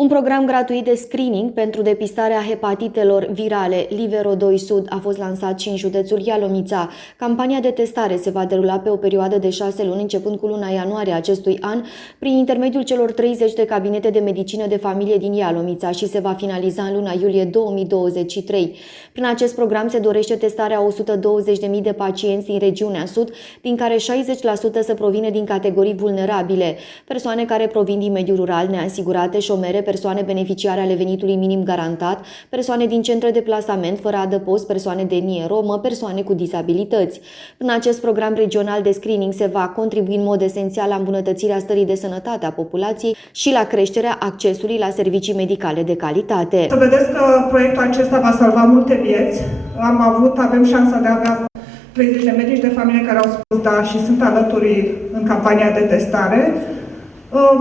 Un program gratuit de screening pentru depistarea hepatitelor virale Livero 2 Sud a fost lansat și în județul Ialomița. Campania de testare se va derula pe o perioadă de 6 luni începând cu luna ianuarie acestui an, prin intermediul celor 30 de cabinete de medicină de familie din Ialomița și se va finaliza în luna iulie 2023. Prin acest program se dorește testarea a 120.000 de pacienți din regiunea Sud, din care 60% să provină din categorii vulnerabile, persoane care provin din mediul rural, neasigurate, șomere, persoane beneficiare ale venitului minim garantat, persoane din centre de plasament fără adăpost, persoane de etnie romă, persoane cu dizabilități. În acest program regional de screening se va contribui în mod esențial la îmbunătățirea stării de sănătate a populației și la creșterea accesului la servicii medicale de calitate. Să vedeți că proiectul acesta va salva multe vieți. Avem șansa de a avea 30 de medici de familie care au spus da și sunt alături în campania de testare.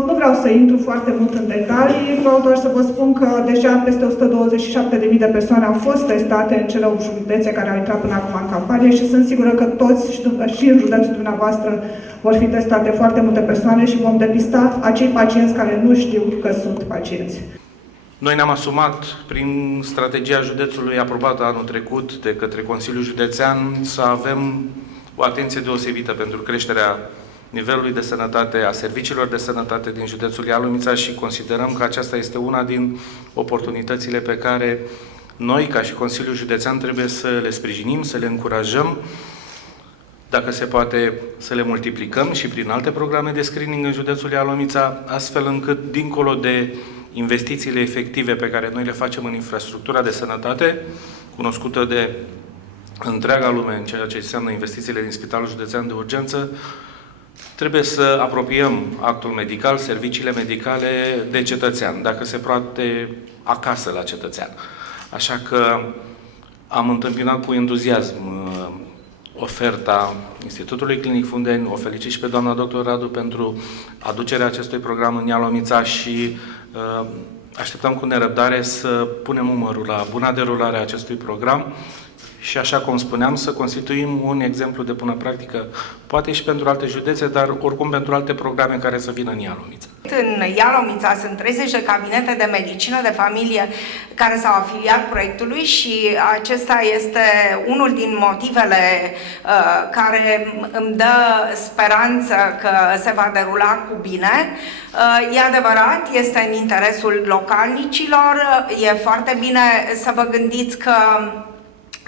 Nu vreau să intru foarte mult în detalii, vreau doar să vă spun că deja peste 127.000 de persoane au fost testate în cele 8 județe care au intrat până acum în campanie și sunt sigură că toți și în județul dumneavoastră vor fi testate foarte multe persoane și vom depista acei pacienți care nu știu că sunt pacienți. Noi ne-am asumat, prin strategia județului aprobată anul trecut de către Consiliul Județean, să avem o atenție deosebită pentru creșterea nivelului de sănătate, a serviciilor de sănătate din județul Ialomița și considerăm că aceasta este una din oportunitățile pe care noi, ca și Consiliul Județean, trebuie să le sprijinim, să le încurajăm, dacă se poate să le multiplicăm și prin alte programe de screening în județul Ialomița, astfel încât, dincolo de investițiile efective pe care noi le facem în infrastructura de sănătate, cunoscută de întreaga lume în ceea ce înseamnă investițiile din Spitalul Județean de Urgență, trebuie să apropiem actul medical, serviciile medicale de cetățean, dacă se poate acasă la cetățean. Așa că am întâmpinat cu entuziasm oferta Institutului Clinic Fundeni, o felicit și pe doamna doctor Radu pentru aducerea acestui program în Ialomița și așteptăm cu nerăbdare să punem umărul la buna derulare a acestui program și, așa cum spuneam, să constituim un exemplu de bună practică, poate și pentru alte județe, dar oricum pentru alte programe care să vină în Ialomița. În Ialomița sunt 30 de cabinete de medicină de familie care s-au afiliat proiectului și acesta este unul din motivele care îmi dă speranță că se va derula cu bine. E adevărat, este în interesul localnicilor, e foarte bine să vă gândiți că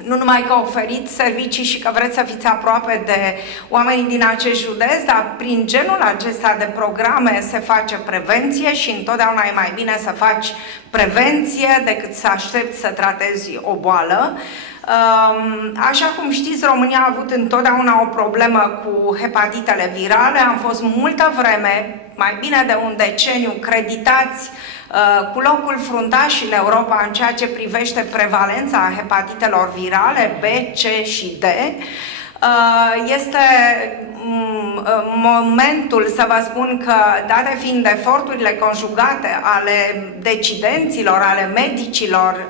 nu numai că oferiți servicii și că vreți să fiți aproape de oamenii din acest județ, dar prin genul acesta de programe se face prevenție și întotdeauna e mai bine să faci prevenție decât să aștepți să tratezi o boală. Așa cum știți, România a avut întotdeauna o problemă cu hepatitele virale. Am fost multă vreme, mai bine de un deceniu, creditați cu locul fruntaș în Europa în ceea ce privește prevalența hepatitelor virale B, C și D. Este momentul să vă spun că, date fiind eforturile conjugate ale decidenților, ale medicilor,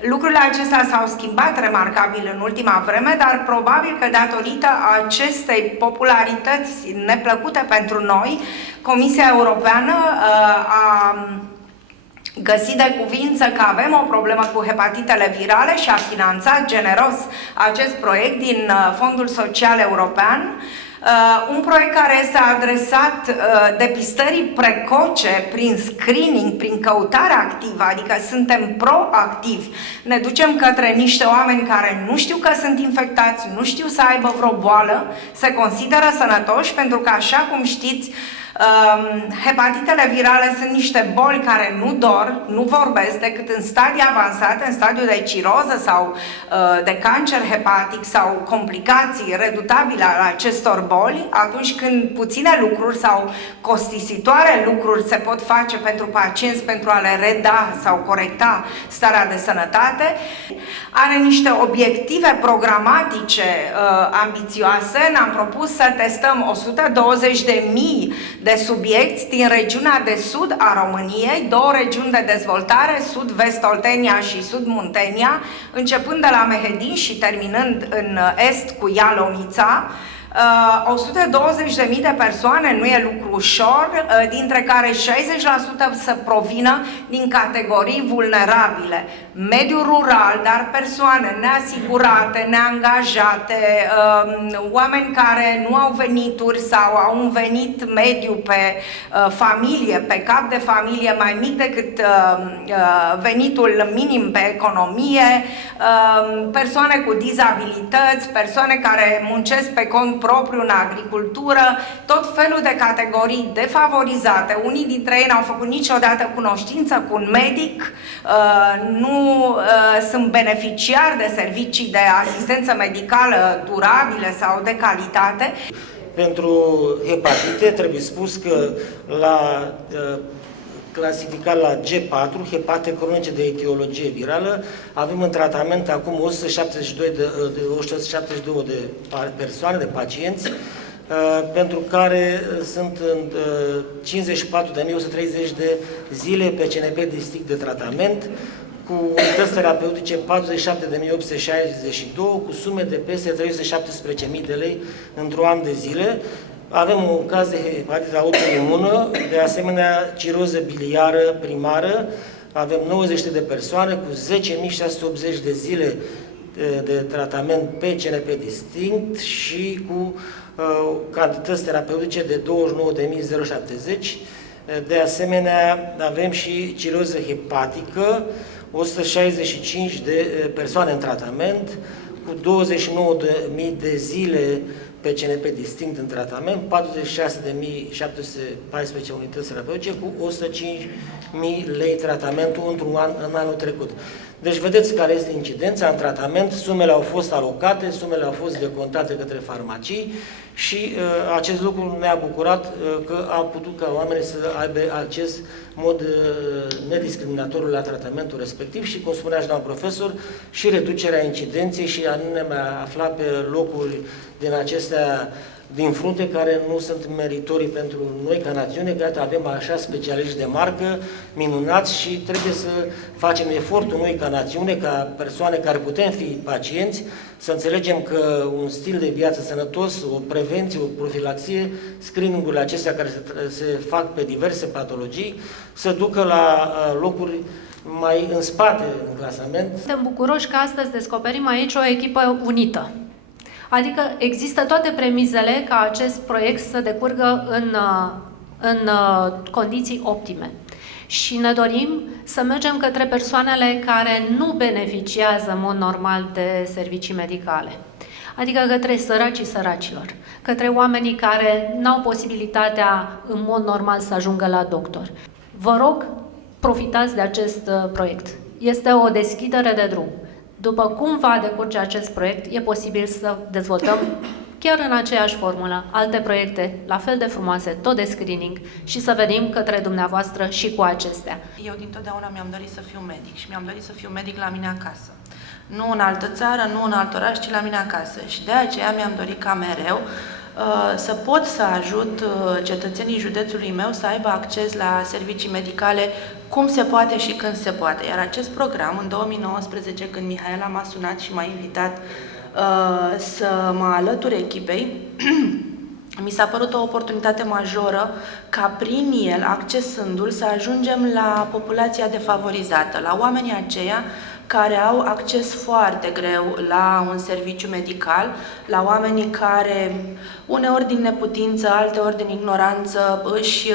lucrurile acestea s-au schimbat remarcabil în ultima vreme, dar probabil că datorită acestei popularități neplăcute pentru noi, Comisia Europeană a găsit de cuvință că avem o problemă cu hepatitele virale și a finanțat generos acest proiect din Fondul Social European. Un proiect care este adresat depistării precoce prin screening, prin căutare activă, adică suntem proactivi. Ne ducem către niște oameni care nu știu că sunt infectați, nu știu să aibă vreo boală, se consideră sănătoși, pentru că, așa cum știți, hepatitele virale sunt niște boli care nu dor, nu vorbesc decât în stadii avansate, în stadiul de ciroză sau de cancer hepatic sau complicații redutabile ale acestor boli, atunci când puține lucruri sau costisitoare lucruri se pot face pentru pacienți pentru a le reda sau corecta starea de sănătate. Are niște obiective programatice ambițioase. Ne-am propus să testăm 120.000 de subiecti din regiunea de sud a României, două regiuni de dezvoltare, Sud-Vest Oltenia și Sud-Muntenia, începând de la Mehedin și terminând în est cu Ialomița. 120.000 de persoane nu e lucru ușor, dintre care 60% să provină din categorii vulnerabile. Mediul rural, dar persoane neasigurate, neangajate, oameni care nu au venituri sau au un venit mediu pe familie, pe cap de familie mai mic decât venitul minim pe economie, persoane cu dizabilități, persoane care muncesc pe cont propriu în agricultură, tot felul de categorii defavorizate. Unii dintre ei n-au făcut niciodată cunoștință cu un medic, nu sunt beneficiari de servicii de asistență medicală durabile sau de calitate. Pentru hepatite trebuie spus că la clasificat la G4, hepate cronice de etiologie virală, avem în tratament acum 172 de persoane, de pacienți, pentru care sunt 54.130 de zile pe CNP distinct de tratament, cu unități terapeutice 47.862, cu sume de peste 317.000 de lei într-un an de zile. Avem un caz de hepatită autoimună, de asemenea ciroză biliară primară, avem 90 de persoane cu 10.680 de zile de tratament pe CNP distinct și cu cantități terapeutice de 29.070. De asemenea, avem și ciroză hepatică, 165 de persoane în tratament, cu 29.000 de zile pe CNP distinct în tratament, 46.714 unități terapeutice cu 105.000 lei tratamentul într-un an, în anul trecut. Deci vedeți care este incidența în tratament, sumele au fost alocate, sumele au fost decontate către farmacii și acest lucru ne-a bucurat că am putut ca oamenii să aibă acces în mod nediscriminatoriu la tratamentul respectiv și, cum spunea și doamna profesor, și reducerea incidenței și a nu ne mai afla pe locuri din acestea din frunte care nu sunt meritorii pentru noi ca națiune, că avem așa specialiști de marcă, minunați și trebuie să facem efortul noi ca națiune, ca persoane care putem fi pacienți, să înțelegem că un stil de viață sănătos, o prevenție, o profilaxie, screening-urile acestea care se fac pe diverse patologii, să ducă la locuri mai în spate în clasament. Suntem bucuroși că astăzi descoperim aici o echipă unită. Adică există toate premizele ca acest proiect să decurgă în condiții optime. Și ne dorim să mergem către persoanele care nu beneficiază în mod normal de servicii medicale. Adică către săracii săracilor, către oamenii care n-au posibilitatea în mod normal să ajungă la doctor. Vă rog, profitați de acest proiect. Este o deschidere de drum. După cum va decurge acest proiect, e posibil să dezvoltăm chiar în aceeași formulă alte proiecte, la fel de frumoase, tot de screening, și să venim către dumneavoastră și cu acestea. Eu dintotdeauna mi-am dorit să fiu medic și mi-am dorit să fiu medic la mine acasă. Nu în altă țară, nu în alt oraș, ci la mine acasă. Și de aceea mi-am dorit ca mereu să pot să ajut cetățenii județului meu să aibă acces la servicii medicale cum se poate și când se poate. Iar acest program, în 2019, când Mihaela m-a sunat și m-a invitat să mă alătur echipei, mi s-a părut o oportunitate majoră ca prin el, accesându-l, să ajungem la populația defavorizată, la oamenii aceia care au acces foarte greu la un serviciu medical, la oamenii care, uneori din neputință, alteori din ignoranță, își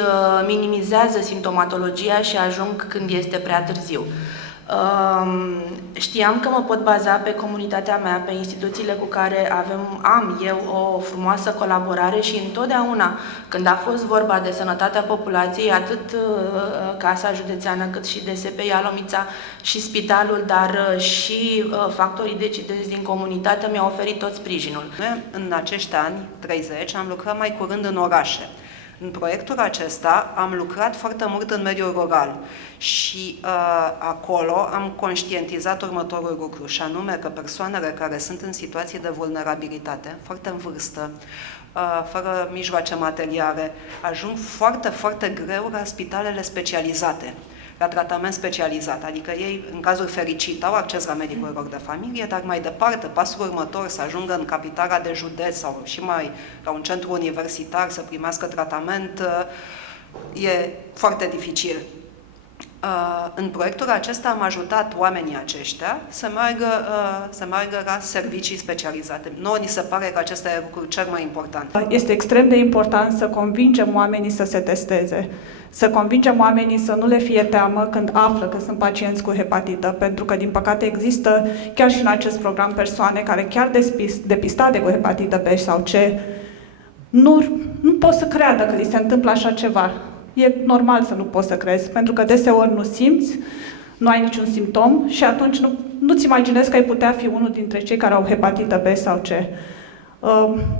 minimizează simptomatologia și ajung când este prea târziu. Știam că mă pot baza pe comunitatea mea, pe instituțiile cu care am eu o frumoasă colaborare și întotdeauna când a fost vorba de sănătatea populației, atât Casa Județeană cât și DSP Ialomița și spitalul, dar și factorii decidenți din comunitate mi-au oferit tot sprijinul. În acești ani 30 am lucrat mai curând în orașe. În proiectul acesta am lucrat foarte mult în mediul rural și acolo am conștientizat următorul lucru, și anume că persoanele care sunt în situații de vulnerabilitate, foarte în vârstă, fără mijloace materiale, ajung foarte, foarte greu la spitalele specializate. la tratament specializat, adică ei, în cazuri fericite, au acces la medicul lor de familie, dar mai departe, pasul următor, să ajungă în capitala de județ sau și mai la un centru universitar să primească tratament, e foarte dificil. În proiectul acesta am ajutat oamenii aceștia să meargă la servicii specializate. Nouă ni se pare că acesta e lucrul cel mai important. Este extrem de important să convingem oamenii să se testeze, să convingem oamenii să nu le fie teamă când află că sunt pacienți cu hepatită, pentru că, din păcate, există chiar și în acest program persoane care chiar depistate cu hepatită B sau C nu pot să creadă că li se întâmplă așa ceva. E normal să nu poți să crezi, pentru că deseori nu simți, nu ai niciun simptom și atunci nu-ți imaginezi că ai putea fi unul dintre cei care au hepatită B sau C.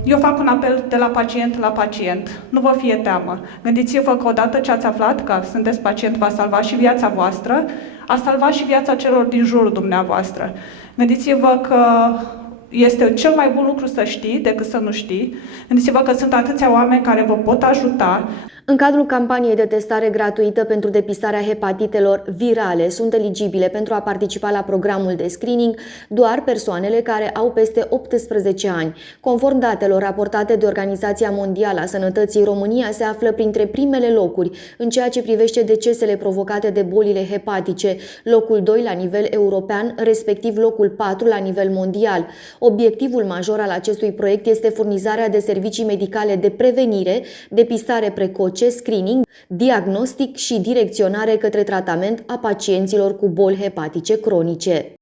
Eu fac un apel de la pacient la pacient. Nu vă fie teamă. Gândiți-vă că odată ce ați aflat că sunteți pacient, va salva și viața voastră, a salvat și viața celor din jurul dumneavoastră. Gândiți-vă că este cel mai bun lucru să știi decât să nu știi. Gândiți-vă că sunt atâția oameni care vă pot ajuta. În cadrul campaniei de testare gratuită pentru depistarea hepatitelor virale, sunt eligibile pentru a participa la programul de screening doar persoanele care au peste 18 ani. Conform datelor raportate de Organizația Mondială a Sănătății, România se află printre primele locuri în ceea ce privește decesele provocate de bolile hepatice, locul 2 la nivel european, respectiv locul 4 la nivel mondial. Obiectivul major al acestui proiect este furnizarea de servicii medicale de prevenire, depistare precoce, screening, diagnostic și direcționare către tratament a pacienților cu boli hepatice cronice.